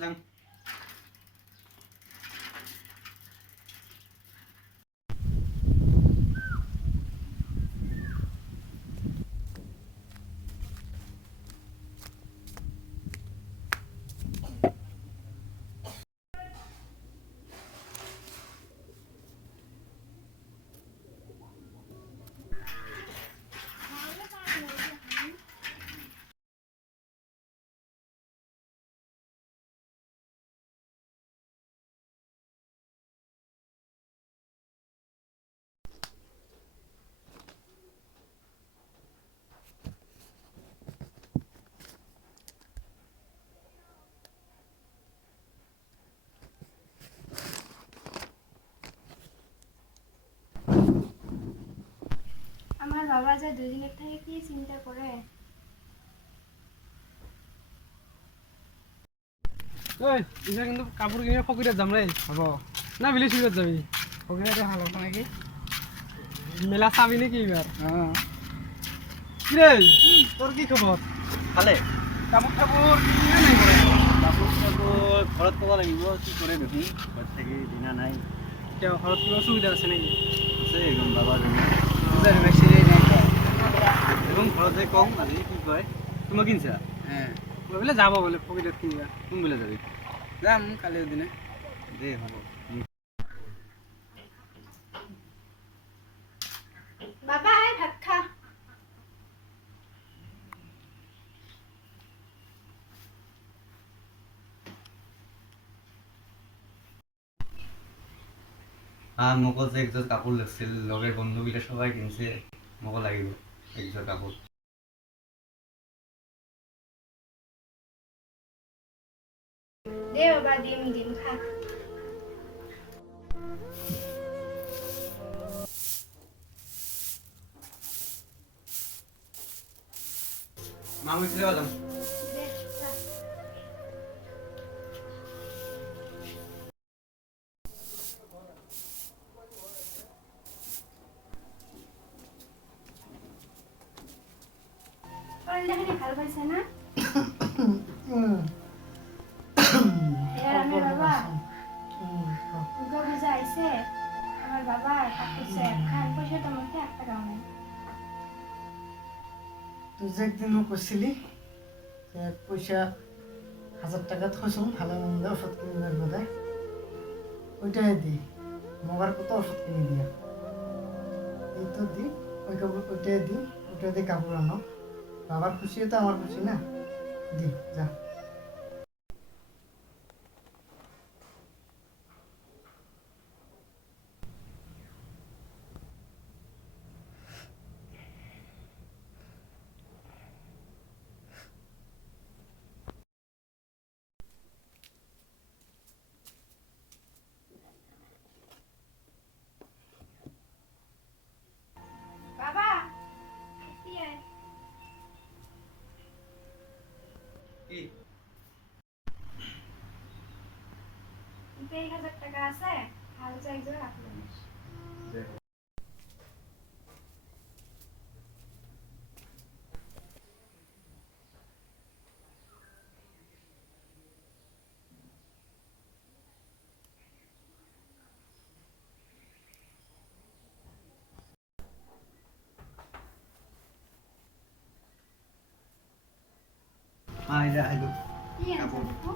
যাম। আমার বাবা যে দুদিনের থেকে কি চিন্তা করে। ওই ইটা কিন্তু কাপড় কিনে ফকিরে যাম রে হব না বিলি সুরত যাবি ফকিরে ভালো নাকি মেলা চাবি নাকি এবার কি রে তোর কি খবর ভালে কাপড় টাপড় কিনে নাই করে কাপোৰ চাপোৰ ঘৰত ক'ব লাগিব কি কৰে দেখোন ঘৰত থাকি দিনা নাই এতিয়া ঘৰত কিবা অসুবিধা আছে নাকি আছে একদম বাবাজনী এবং ঘৰত যাই কম আজি কি কয় তোমাক কিনছা মই বোলে যাব বোলে ফকিৰত কিনিবা কোনবেলা যাবি যাম কালিৰ দিনে দে হ'ব বাবা আয় ভাত খা। মোকো যে একযোৰ কাপোৰ লাগিছিল লগৰ বন্ধুবিলাক সবাই কিনছে মোকো লাগিব একযোৰ কাপোৰ দে বাবা ডিম ডিম খা। মা কৈছিলে যাম দে খা। দেখানি ভাল পাইছে না এবার আমার বাবা দুর্গা পূজা আইছে আমার বাবা কাপড় চাই খান পয়সা তো মধ্যে 1 টাকাও নেই। তুই যে একদিনও করছিলি যে পয়সা 1000 টাকা থইছুম ভালো মন্দ ওষুধ কিনবার বোধহয় ওইটাই দি মগার কত ওষুধ কিনে দিয়া এই তো দি ওই কাপড় ওইটাই দি ওইটা দিয়ে কাপড় আনো বাবার খুশি তো আমার খুশি না দি যা বাবা কি আয় কি 1000 টাকা আছে ভালো চাই জোর কাপড় আনিস। আইলো কি আনছো দেখো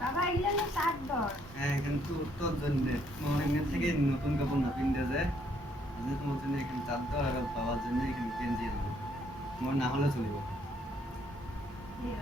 বাবা এগুলো না শার্ট দর হ্যাঁ কিন্তু তোর জন্য এখান থেকে নতুন কাপড় না কিনতে যায় তোমার জন্য এখানে চাদর আর বাবার জন্য এখানে গেঞ্জি আনবো তোমার না হলে চলিব দিয়ে